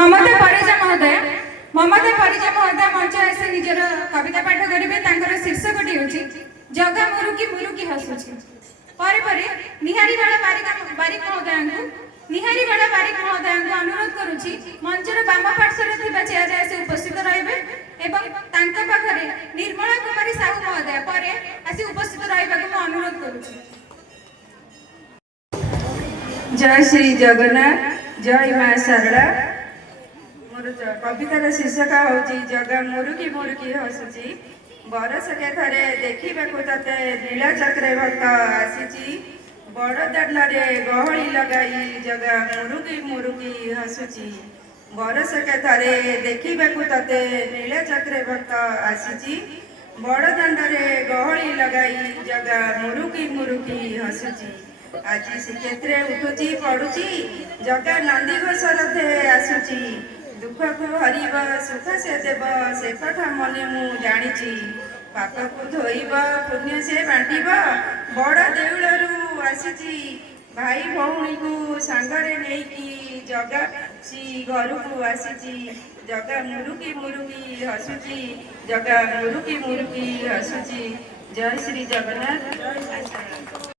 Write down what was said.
ममता परिजा महोदय मंच आसे निजर कविता पाठ करेंगे। शीर्षकटी हूँ जगा मुरुकी मुरुकी हसुची। निहारी बाला बारिक महोदय अनुरोध करुच्ची मंचर बाम पार्श्वर चेयर आसी उपस्थित रहिबे एवं तांका पाखरे निर्मला कुमारी साहू महोदय परे आसी उपस्थित रहिबाकु मु अनुरोध करुच्ची। जय श्री जगन्नाथ, जय माँ शारदा। मोर कवितार शीर्षक हूँ जगा मुरुकी मुरुकी हसुची। बरस के थरे देखा ते नीला चक्रे भक्त आसी बड़ दांडे गहली लगाई जगा मुरुकी मुरुकी हसुची। बरस के थरे देखा ते नीला चक्रे भक्त आसी बड़ दांडे गहली लगाई जगा मुरुकी मुरुकी हसुची। आज श्रीक्षेत्र उठुची पड़ुची जगा नंदी घोष रथे आसुची। दुख को हरिब सुख से देव से कथा मने मु जानी। पाप को धोइब पुण्य से बांटिब बड़ देउलरू आसी भाई भौणी को सांगरे नेकी जगा सी घर को आसी जगा मुरुकी मुरुकी हसुची। जगा मुरुकी मुरुकी हसुची। जय श्री जगन्नाथ।